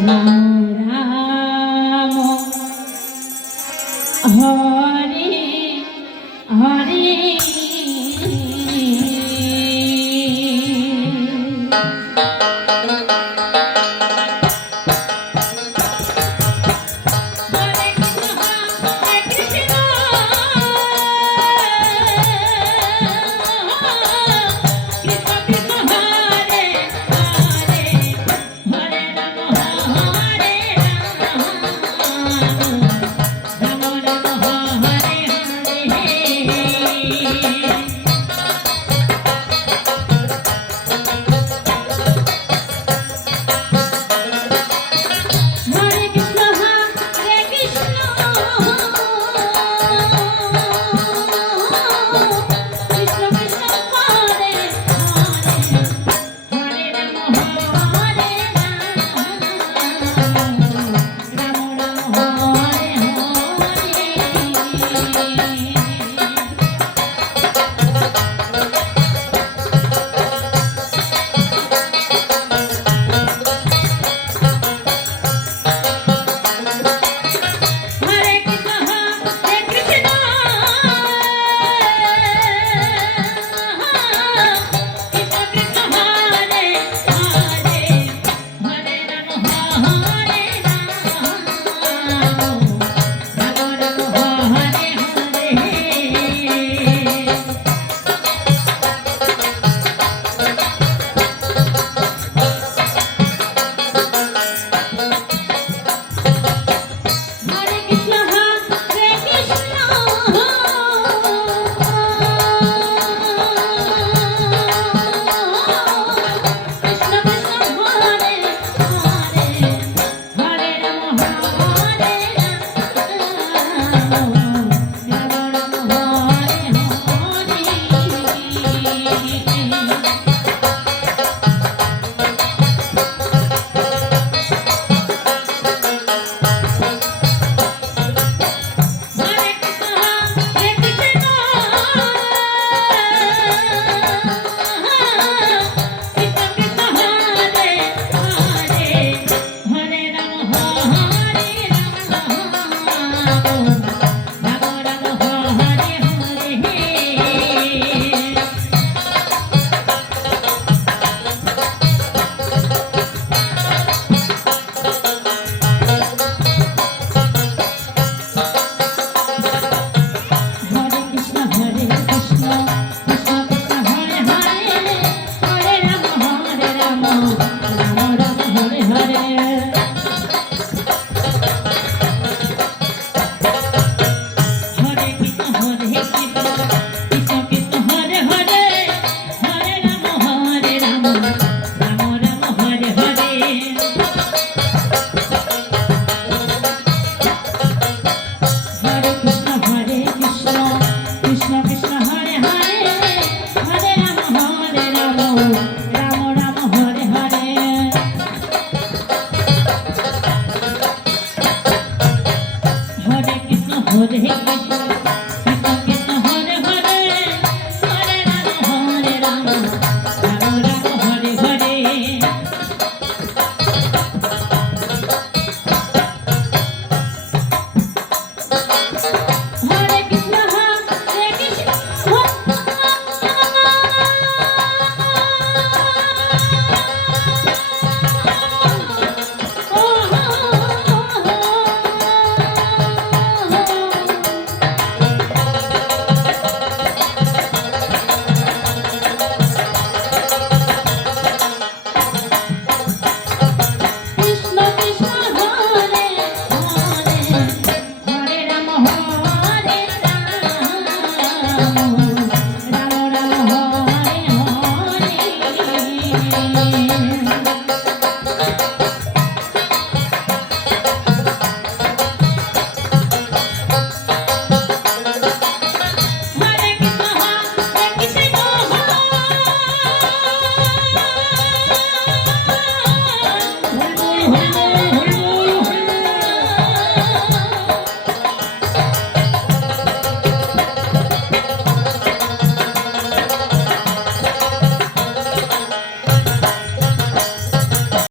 Ram Hare Hare